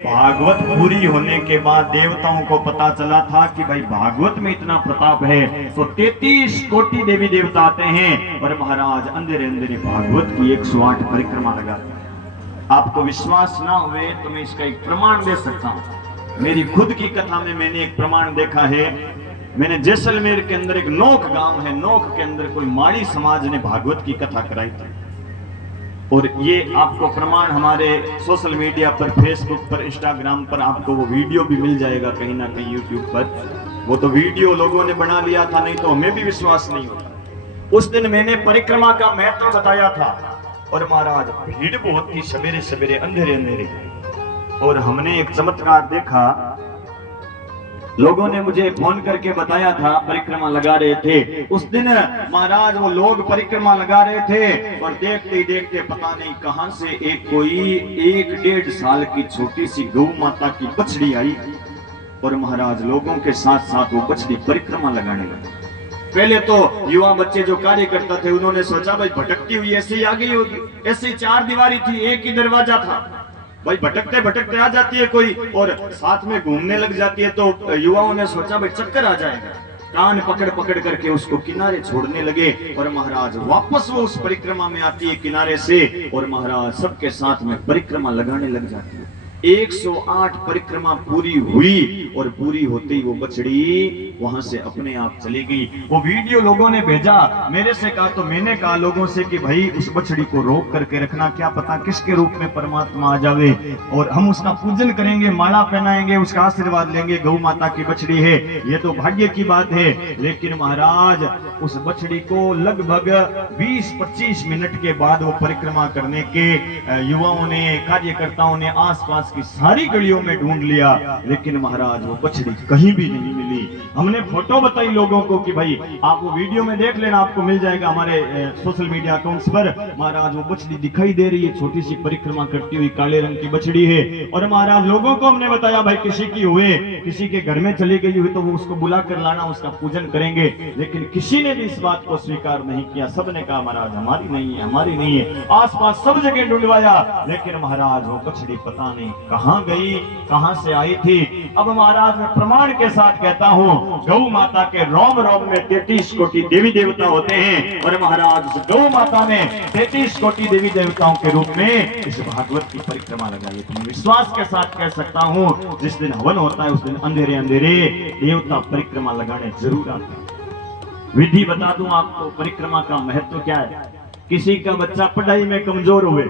भागवत पूरी होने के बाद देवताओं को पता चला था कि भाई भागवत में इतना प्रताप है, तो 33 कोटि देवी देवता आते हैं और महाराज अंधेरे अंधेरे भागवत की 108 परिक्रमा लगाते हैं। आपको विश्वास ना हुए तो मैं इसका एक प्रमाण दे सकता हूँ। मेरी खुद की कथा में मैंने एक प्रमाण देखा है। मैंने जैसलमेर के अंदर एक नोक गांव है, नोक के अंदर कोई माड़ी समाज ने भागवत की कथा कराई थी और ये आपको प्रमाण हमारे सोशल मीडिया पर, फेसबुक पर, इंस्टाग्राम पर आपको वो वीडियो भी मिल जाएगा कहीं ना कहीं यूट्यूब पर। वो तो वीडियो लोगों ने बना लिया था, नहीं तो हमें भी विश्वास नहीं होता। उस दिन मैंने परिक्रमा का महत्व बताया था और महाराज भीड़ बहुत थी, सवेरे सवेरे अंधेरे अंधेरे, और हमने एक चमत्कार देखा। लोगों ने मुझे फोन करके बताया था, परिक्रमा लगा रहे थे उस दिन महाराज, वो लोग परिक्रमा लगा रहे थे और देखते ही देखते पता नहीं कहां से एक कोई 1-1.5 साल की छोटी सी गौ माता की बछड़ी आई और महाराज लोगों के साथ साथ वो बछड़ी परिक्रमा लगाने लगी। पहले तो युवा बच्चे जो कार्यकर्ता थे उन्होंने सोचा भाई भटकती हुई ऐसे ही आ गई होगी, ऐसी 4 दीवारी थी, एक ही दरवाजा था, भाई भटकते भटकते आ जाती है कोई और साथ में घूमने लग जाती है। तो युवाओं ने सोचा भाई चक्कर आ जाएगा, कान पकड़ पकड़ करके उसको किनारे छोड़ने लगे और महाराज वापस वो उस परिक्रमा में आती है किनारे से और महाराज सबके साथ में परिक्रमा लगाने लग जाती है। 108 परिक्रमा पूरी हुई और पूरी होते ही वो बछड़ी वहां से अपने आप चली गई। वो वीडियो लोगों ने भेजा, मेरे से कहा तो मैंने कहा लोगों से कि भाई उस बछड़ी को रोक करके रखना, क्या पता किसके रूप में परमात्मा आ जावे और हम उसका पूजन करेंगे, माला पहनाएंगे, उसका आशीर्वाद लेंगे। गौ माता की बछड़ी है, ये तो भाग्य की बात है। लेकिन महाराज उस बछड़ी को लगभग 20-25 मिनट के बाद वो परिक्रमा करने के युवाओं ने, कार्यकर्ताओं ने आसपास की सारी गलियों में ढूंढ लिया, लेकिन महाराज वो बछड़ी कहीं भी नहीं मिली। हमने फोटो बताई लोगों को कि भाई आप वो वीडियो में देख लेना, आपको मिल जाएगा हमारे सोशल मीडिया अकाउंट्स पर। महाराज वो बछड़ी दिखाई दे रही है, छोटी सी परिक्रमा करती हुई, काले रंग की बछड़ी है। और महाराज लोगों को हमने बताया भाई किसी की हुए, किसी के घर में चली गई हुई तो वो उसको बुला कर लाना, उसका पूजन करेंगे। लेकिन किसी ने भी इस बात को स्वीकार नहीं किया, सबने कहा महाराज हमारी नहीं है, हमारी नहीं है। आसपास सब जगह ढूंढवाया, लेकिन महाराज वो बछड़ी पता नहीं कहां गई, कहां से आई थी। अब महाराज मैं प्रमाण के साथ कहता हूं, गौ माता के रोम रोम में 33 कोटि देवी देवता होते हैं और महाराज गौ माता ने 33 कोटि देवी देवताओं के रूप में इस भागवत की परिक्रमा लगाई। तो विश्वास के साथ कह सकता हूं, जिस दिन हवन होता है उस दिन अंधेरे अंधेरे देवता परिक्रमा लगाने जरूर आते हैं। विधि बता दूं आपको, परिक्रमा का महत्व क्या है। किसी का बच्चा पढ़ाई में कमजोर हुए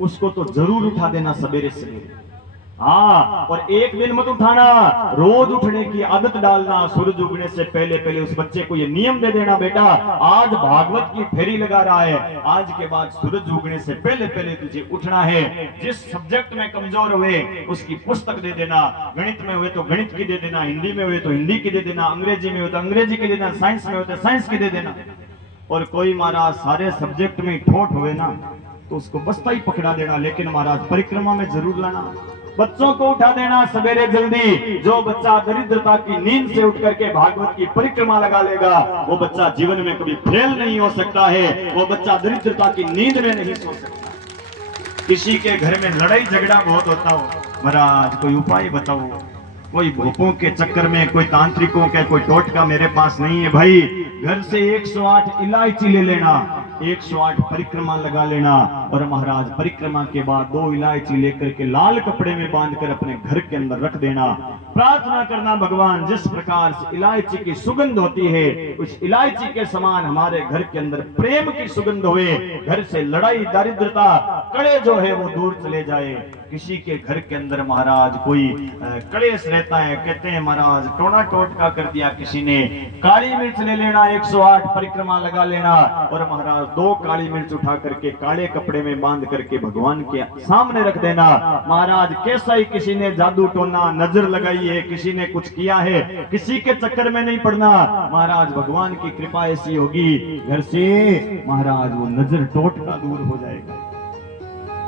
उसको तो जरूर उठा देना सवेरे सवेरे, हाँ, और एक दिन मत उठाना, रोज उठने की आदत डालना। सूरज उगने से पहले पहले उस बच्चे को ये नियम दे देना, बेटा आज भागवत की फेरी लगा रहा है, आज के बाद सूरज उगने से पहले पहले तुझे उठना है। जिस सब्जेक्ट में कमजोर हुए उसकी पुस्तक दे देना, गणित में हुए तो गणित की दे देना, हिंदी में हुए तो हिंदी की दे देना, अंग्रेजी में हुए तो अंग्रेजी की दे देना, साइंस में हुए तो साइंस की दे देना। और कोई महाराज सारे सब्जेक्ट में ठोठ हुए ना तो उसको बस्ता ही पकड़ा देना, लेकिन महाराज परिक्रमा में जरूर लाना। बच्चों को उठा देना सवेरे जल्दी। जो बच्चा दरिद्रता की नींद से उठ करके भागवत की परिक्रमा लगा लेगा वो बच्चा जीवन में कभी फेल नहीं हो सकता है, वो बच्चा दरिद्रता की नींद में नहीं सो सकता। किसी के घर में लड़ाई झगड़ा बहुत होता हो, महाराज कोई उपाय बताओ। कोई भूपों के चक्कर में, कोई तांत्रिकों के कोई टोटका मेरे पास नहीं है भाई। घर से 108 इलायची ले लेना, 108 परिक्रमा लगा लेना और महाराज परिक्रमा के बाद 2 इलायची लेकर के लाल कपड़े में बांधकर अपने घर के अंदर रख देना। प्रार्थना करना, भगवान जिस प्रकार से इलायची की सुगंध होती है उस इलायची के समान हमारे घर के अंदर प्रेम की सुगंध हुए, घर से लड़ाई दारिद्रता कड़े जो है वो दूर चले जाए। किसी के घर के अंदर महाराज कोई कलेश रहता है, कहते हैं महाराज टोना टोटका कर दिया किसी ने, काली मिर्च ले लेना, 108 परिक्रमा लगा लेना और महाराज 2 काली मिर्च उठा करके काले कपड़े में बांध करके भगवान के सामने रख देना। महाराज कैसा ही किसी ने जादू टोना नजर लगाई है, किसी ने कुछ किया है, किसी के चक्कर में नहीं पड़ना। महाराज भगवान की कृपा ऐसी होगी घर से महाराज वो नजर टोटका दूर हो जाएगा।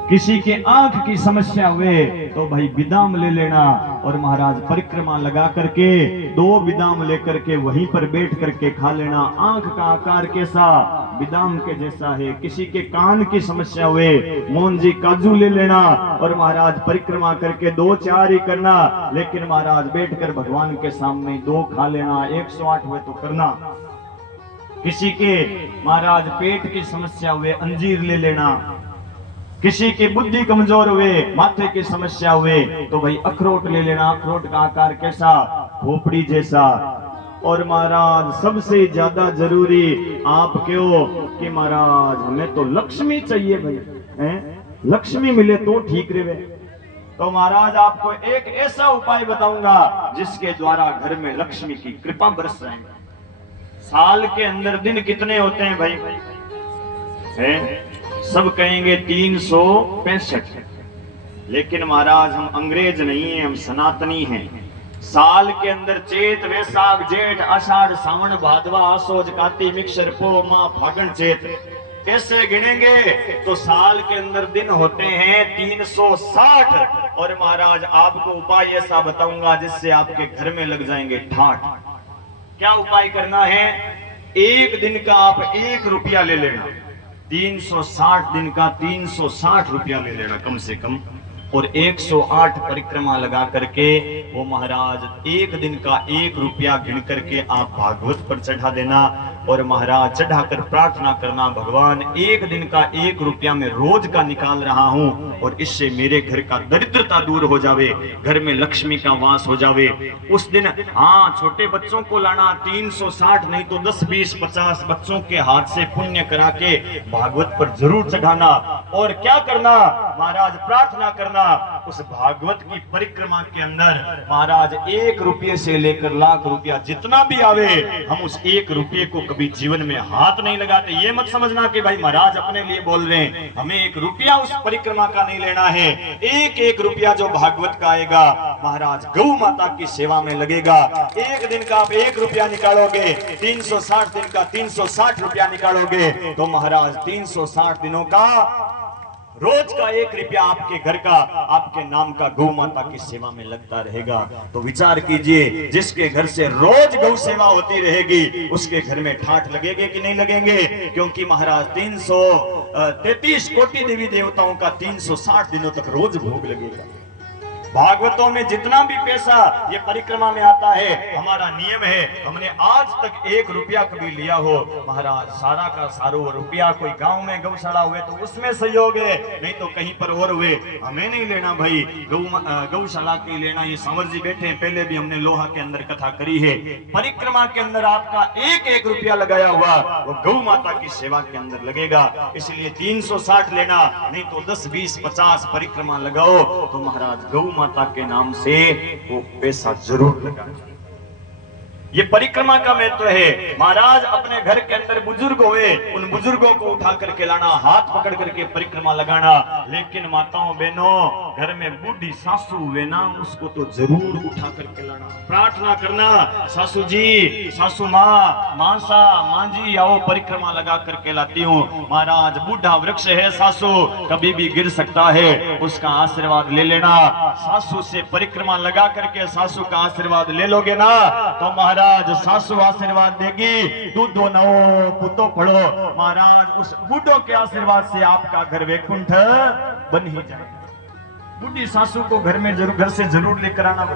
किसी के आंख की समस्या हुए तो भाई बिदाम ले लेना और महाराज परिक्रमा लगा करके 2 बिदाम लेकर के वहीं पर बैठ करके खा लेना। आंख का आकार कैसा, बिदाम के जैसा है। किसी के कान की समस्या हुए मोहन जी काजू ले लेना और महाराज परिक्रमा करके 2-4 ही करना, लेकिन महाराज बैठकर भगवान के सामने 2 खा लेना। 108 हुए तो करना। किसी के महाराज पेट की समस्या हुए अंजीर ले लेना। किसी की बुद्धि कमजोर हुए, माथे की समस्या हुए तो भाई अखरोट ले लेना। अखरोट का आकार कैसा, खोपड़ी जैसा। और महाराज सबसे ज्यादा जरूरी आप क्यों कि महाराज हमें तो लक्ष्मी चाहिए भाई, हैं? लक्ष्मी मिले तो ठीक रहे। तो महाराज आपको एक ऐसा उपाय बताऊंगा जिसके द्वारा घर में लक्ष्मी की कृपा बरस जाएगी। साल के अंदर दिन कितने होते हैं भाई, हैं? सब कहेंगे 365, लेकिन महाराज हम अंग्रेज नहीं हैं, हम सनातनी हैं। साल के अंदर चैत वैशाख जेठ आषाढ़ सावन भादवा आसोज कार्तिक मिक्सर पो माह फागुन चैत ऐसे गिनेंगे तो साल के अंदर दिन होते हैं 360। और महाराज आपको उपाय ऐसा बताऊंगा जिससे आपके घर में लग जाएंगे ठाठ। क्या उपाय करना है, एक दिन का आप 1 रुपया ले लेना, 360 दिन का 360 रुपया ले लेना कम से कम, और 108 परिक्रमा लगा करके वो महाराज एक दिन का 1 रुपया गिन करके आप भागवत पर चढ़ा देना। और महाराज चढ़ाकर प्रार्थना करना, भगवान एक दिन का 1 रुपया मैं रोज का निकाल रहा हूं और इससे मेरे घर का दरिद्रता दूर हो जावे, घर में लक्ष्मी का वास हो जावे। उस दिन हाँ छोटे बच्चों को लाना, 360 नहीं तो 10 20 50 बच्चों के हाथ से पुण्य करा के भागवत पर जरूर चढ़ाना। और क्या करना महाराज, प्रार्थना करना उस भागवत की परिक्रमा के अंदर महाराज 1 रुपये से लेकर लाख रुपया जितना भी आवे हम उस 1 रुपये को कभी जीवन में हाथ नहीं लगाते। ये मत समझना कि भाई महाराज अपने लिए बोल रहे हैं, हमें 1 रुपया उस परिक्रमा का नहीं लेना है। 1 रुपया जो भागवत का आएगा महाराज गौ माता की सेवा में लगेगा। एक दिन का आप 1 रुपया निकालोगे, 360 दिन का 360 रुपया निकालोगे तो महाराज 360 दिनों का रोज का 1 रुपया आपके घर का आपके नाम का गौ माता की सेवा में लगता रहेगा। तो विचार कीजिए, जिसके घर से रोज गौ सेवा होती रहेगी उसके घर में ठाठ लगेंगे कि नहीं लगेंगे? क्योंकि महाराज 333 कोटि देवी देवताओं का 360 दिनों तक रोज भोग लगेगा। भागवतों में जितना भी पैसा ये परिक्रमा में आता है, हमारा नियम है, हमने आज तक 1 रुपया कभी लिया हो महाराज सारा का सारो रुपया कोई गांव में गौशाला हुए तो उसमें सहयोग है, नहीं तो कहीं पर और हुए हमें नहीं लेना भाई। गौशाला की लेना, ये सांवर जी बैठे हैं, पहले भी हमने लोहा के अंदर कथा करी है। परिक्रमा के अंदर आपका 1 रुपया लगाया हुआ वो गौ माता की सेवा के अंदर लगेगा। इसलिए 360 लेना, नहीं तो 10 20 50 परिक्रमा लगाओ तो महाराज गौ माता के नाम से वो पैसा जरूर लगाना। ये परिक्रमा का महत्व है। महाराज अपने घर के अंदर बुजुर्ग हुए, उन बुजुर्गों को उठा करके लाना, हाथ पकड़ करके परिक्रमा लगाना। लेकिन माताओं बहनों, घर में बूढ़ी सासू हुए ना, उसको तो जरूर उठा करके लाना, प्रार्थना करना, सासू जी, सासू माँ, मासा, माँ जी आओ परिक्रमा लगा करके लाती हूँ। महाराज बूढ़ा वृक्ष है सासू, कभी भी गिर सकता है, उसका आशीर्वाद ले लेना। सासू से परिक्रमा लगा करके सासू का आशीर्वाद ले लोगे ना तो महाराज सासू आशीर्वाद देगी, दूधो नवो पुतो पढ़ो। महाराज उस बूढ़ों के आशीर्वाद से आपका घर वैकुंठ बन ही जाए। बूढ़ी सासू को घर में जरूर, घर से जरूर लेकर आना।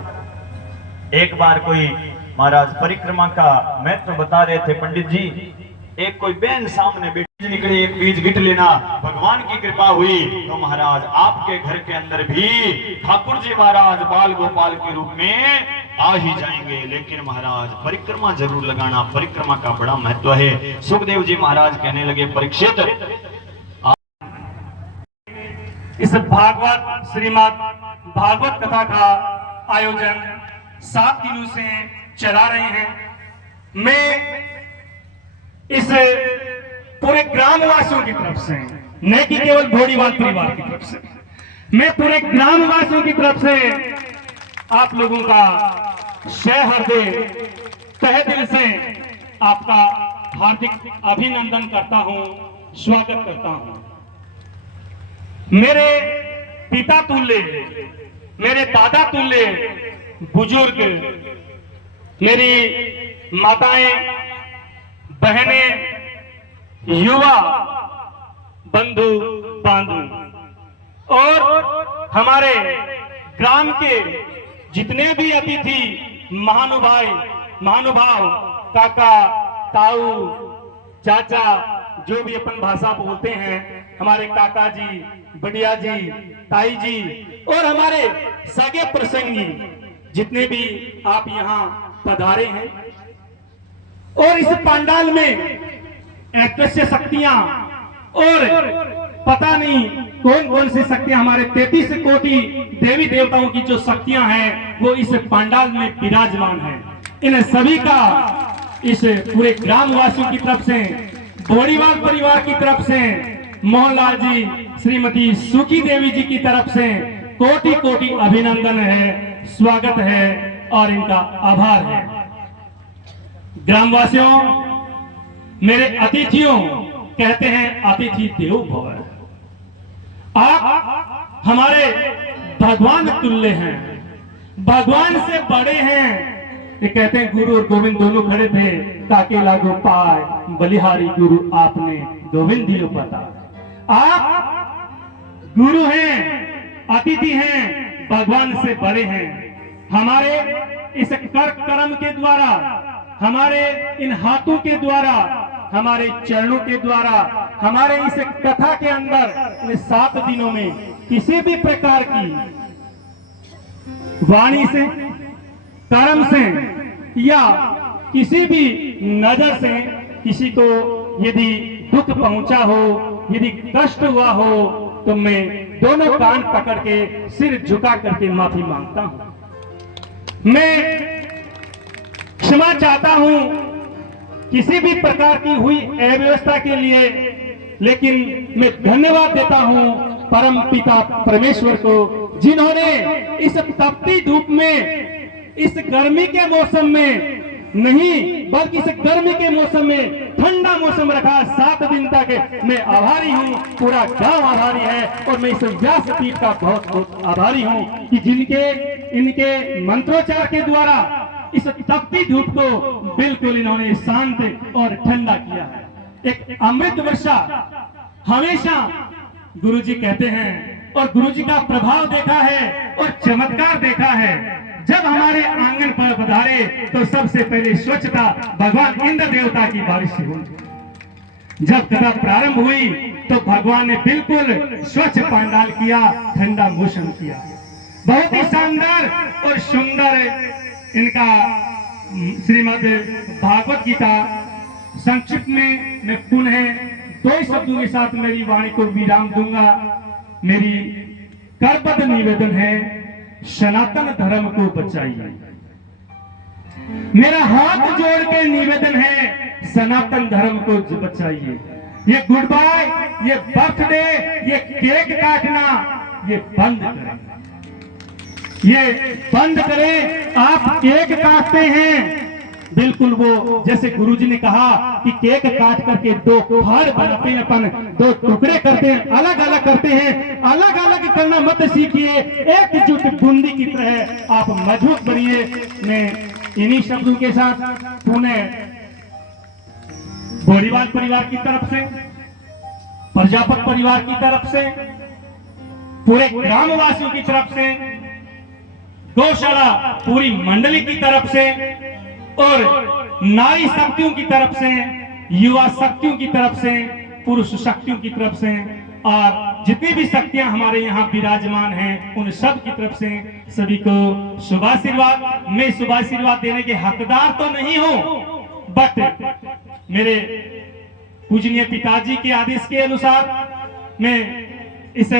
एक बार कोई महाराज परिक्रमा का महत्व बता रहे थे पंडित जी, एक कोई बहन सामने बेटी निकली, एक बीज गिट लेना, भगवान की कृपा हुई तो महाराज आपके घर के अंदर भी ठाकुर जी महाराज बाल गोपाल के रूप में आ ही जाएंगे। लेकिन महाराज परिक्रमा जरूर लगाना, परिक्रमा का बड़ा महत्व है। सुखदेव जी महाराज कहने लगे, परीक्षित इस भागवत श्रीमद् भागवत कथा का आयोजन 7 दिनों से चला रहे हैं। मैं इस पूरे ग्रामवासियों की तरफ से, न कि केवल घोड़ीवाल परिवार की तरफ से, मैं पूरे ग्रामवासियों की तरफ से आप लोगों का सहृदय तहे दिल से आपका हार्दिक अभिनंदन करता हूं, स्वागत करता हूं। मेरे पिता तुल्य, मेरे दादा तुल्य बुजुर्ग, मेरी माताएं, बहनें, युवा बंधु बांधु और हमारे ग्राम के जितने भी अतिथि महानुभाव, काका, ताऊ, चाचा, जो भी अपन भाषा बोलते हैं, हमारे काका जी, बढ़िया जी, ताई जी और हमारे सगे प्रसंगी जितने भी आप यहाँ पधारे हैं। और इस पंडाल में अदृश्य शक्तियां और पता नहीं कौन कौन सी शक्तियां, हमारे 33 कोटि देवी देवताओं की जो शक्तियां हैं वो इस पंडाल में विराजमान है। इन सभी का इस पूरे ग्राम वासियों की तरफ से, बोरीवाल परिवार की तरफ से, मोहनलाल जी, श्रीमती सुखी देवी जी की तरफ से कोटि कोटि अभिनंदन है, स्वागत है और इनका आभार है। ग्रामवासियों, मेरे अतिथियों, कहते हैं अतिथि देवो भव। आप हमारे भगवान तुल्य हैं, भगवान से बड़े हैं। ये कहते हैं गुरु और गोविंद दोनों खड़े थे, ताके लागो पाए बलिहारी गुरु आपने गोविंद दियो पता। आप गुरु हैं, अतिथि हैं, भगवान से बड़े हैं। हमारे इस कर्म के द्वारा, हमारे इन हाथों के द्वारा, हमारे चरणों के द्वारा, हमारे इस कथा के अंदर इन 7 दिनों में किसी भी प्रकार की वाणी से, कर्म से या किसी भी नजर से किसी को यदि दुख पहुंचा हो, यदि कष्ट हुआ हो, तो मैं दोनों कान पकड़ के सिर झुका करके माफी मांगता हूं। मैं क्षमा चाहता हूं किसी भी प्रकार की हुई अव्यवस्था के लिए, लेकिन मैं धन्यवाद देता हूं परम पिता परमेश्वर को, जिन्होंने इस तपती धूप में, इस गर्मी के मौसम में नहीं, बल्कि इस गर्मी के मौसम में ठंडा मौसम रखा 7 दिन तक। मैं आभारी हूं, पूरा गांव आभारी है और मैं इस व्यासपीठ का बहुत बहुत आभारी हूं कि इनके मंत्रोच्चार के द्वारा इस तपती धूप को बिल्कुल इन्होंने शांत और ठंडा किया है। एक अमृत वर्षा हमेशा गुरुजी कहते हैं और गुरुजी का प्रभाव देखा है और चमत्कार देखा है। जब हमारे आंगन पर पधारे तो सबसे पहले स्वच्छता भगवान इंद्र देवता की बारिश हुई। जब कथा प्रारंभ हुई तो भगवान ने बिल्कुल स्वच्छ पंडाल किया, ठंडा मौसम किया। बहुत ही शानदार और सुंदर इनका श्रीमद् भागवत गीता। संक्षिप्त में मैं पुनः 2 शब्दों के साथ मेरी वाणी को विराम दूंगा। मेरी करबद्ध निवेदन है, सनातन धर्म को बचाइए। मेरा हाथ जोड़ के निवेदन है, सनातन धर्म को बचाइए। ये गुड बाय, ये बर्थडे, ये केक काटना, ये बंद करें, ये बंद करें। आप केक काटते हैं, बिल्कुल वो जैसे गुरुजी ने कहा कि केक काट करके 2 फाड़ बनाते हैं, अपन 2 टुकड़े करते हैं, अलग अलग करते हैं। अलग अलग करना मत सीखिए, एकजुट बूंदी की तरह आप मजबूत बनिए। मैं इन्हीं शब्दों के साथ पुणे बोरीवाल परिवार की तरफ से, प्रजापत परिवार की तरफ से, पूरे ग्रामवासियों की तरफ से, गौशाला पूरी मंडली की तरफ से और नारी शक्तियों की तरफ से, युवा शक्तियों की तरफ से, पुरुष शक्तियों की तरफ से और जितनी भी शक्तियां हमारे यहाँ विराजमान हैं उन सब की तरफ से सभी को शुभाशीर्वाद। मैं शुभाशीर्वाद देने के हकदार तो नहीं हूं, बट मेरे पूजनीय पिताजी के आदेश के अनुसार मैं इस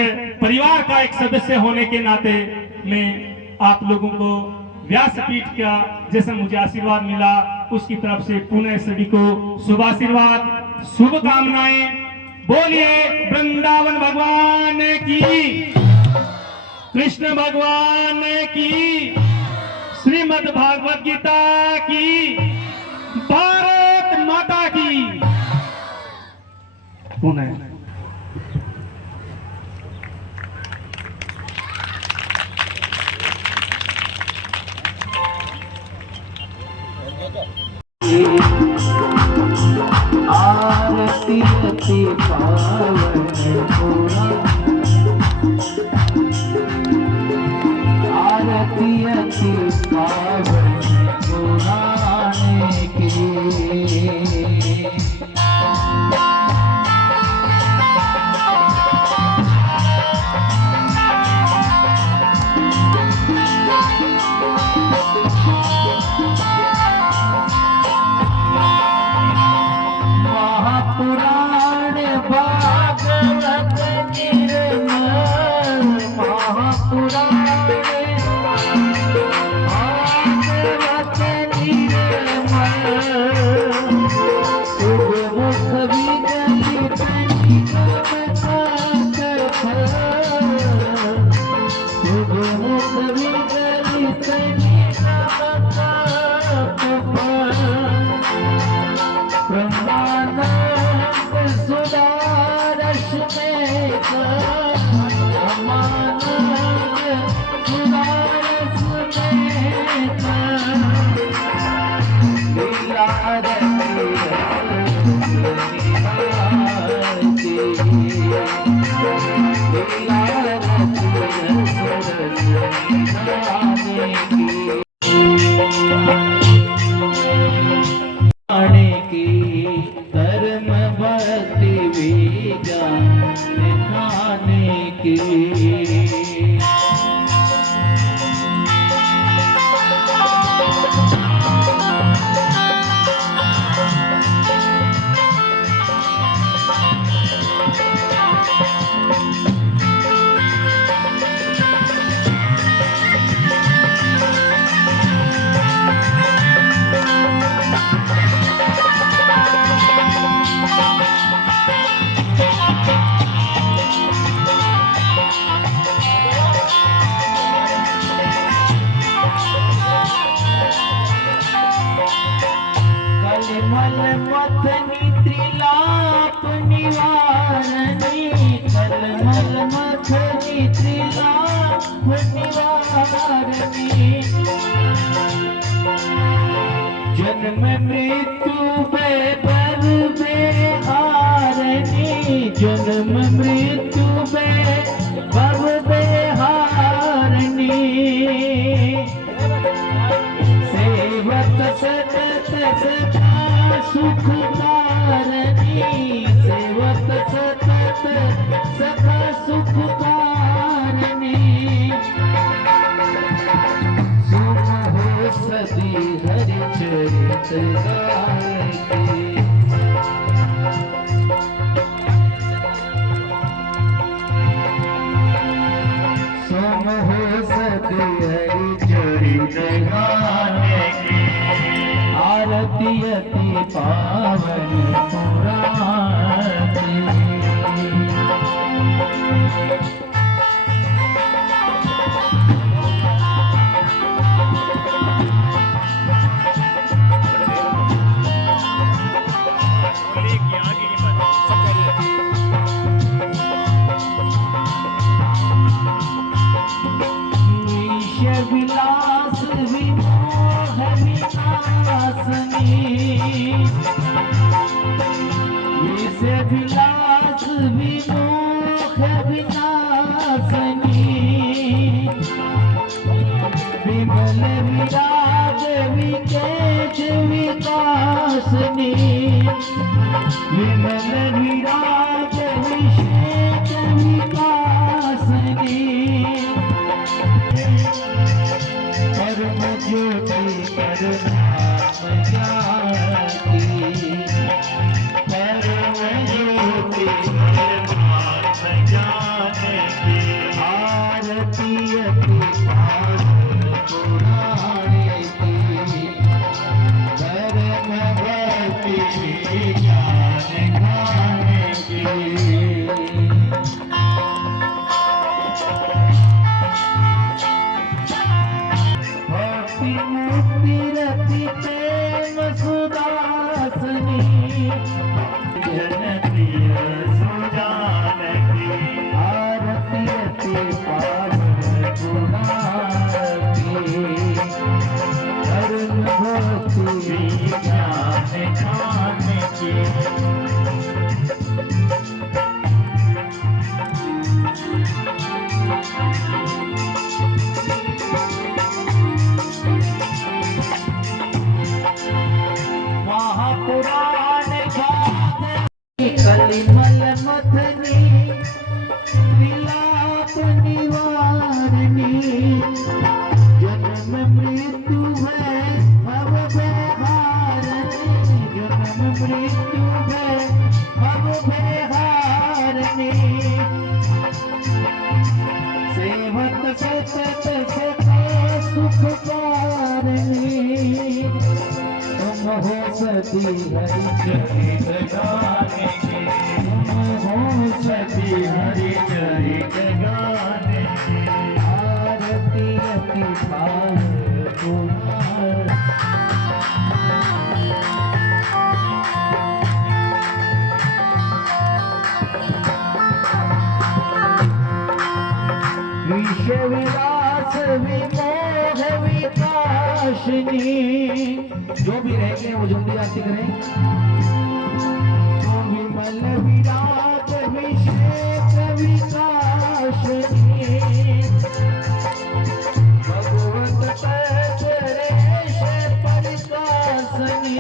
परिवार का एक सदस्य होने के नाते मैं आप लोगों को व्यासपीठ का जैसे मुझे आशीर्वाद मिला उसकी तरफ से पुनः सभी को शुभाशीर्वाद, शुभकामनाएं। बोलिए वृंदावन भगवान की, कृष्ण भगवान की, श्रीमद् भागवत गीता की, भारत माता की। पुनः अति पावन आरती अति पावन पुराने की। महापुराण भागवत निर्मल महापुराण भागवत निर्मल शुभ मुख विदित शुभ मुख विदित ब्रह्मानंद सुदारस में ब्रह्मानंद सुदारस में की कर्म भक्ति विज्ञान दिखाने की। कलमल मथनी त्रिलाप निवारणी कलमल मथनी त्रिलाप निवारणी जन्म मृत्यु बेबर बेहारणी जन्म मृत्यु बेबर बेहारणी सेवक सतत सदा सुख कारणी सेवक सतत सदा सुख कारणी सुन हो सदी हरि चरित गायकी। सुन हो सदी हरि चरित गाने की। आरती अति पावन पुराने। विष विलास विमोह विनाशनी विष विलास विमोह विनाशनी विमल विराग विकेश विकासनी विमल विराग विशेष विकासनी परम ज्योति परमात्म ज्ञानी परम ज्योति परमात्म ज्ञानी आरती अति पावन पुराने की परम भक्ति ज्ञान गान विलाप निवारणी जन्म मृत्यु है भव बेहारणी जन्म मृत्यु है भव बेहारणी सेवत सतत सदा सुख कारणी तुम हो सती हरि चरित गाने के तुम हो सती हरि चरित गाने के आरती अति भाव तुम्हार विषय विलास विमोह विकाशिनी जो भी रहेंगे वो जल्दी आरती करें तो विमल विराट विषेक विकाशिनी भगवत तत्रेश परिकासनी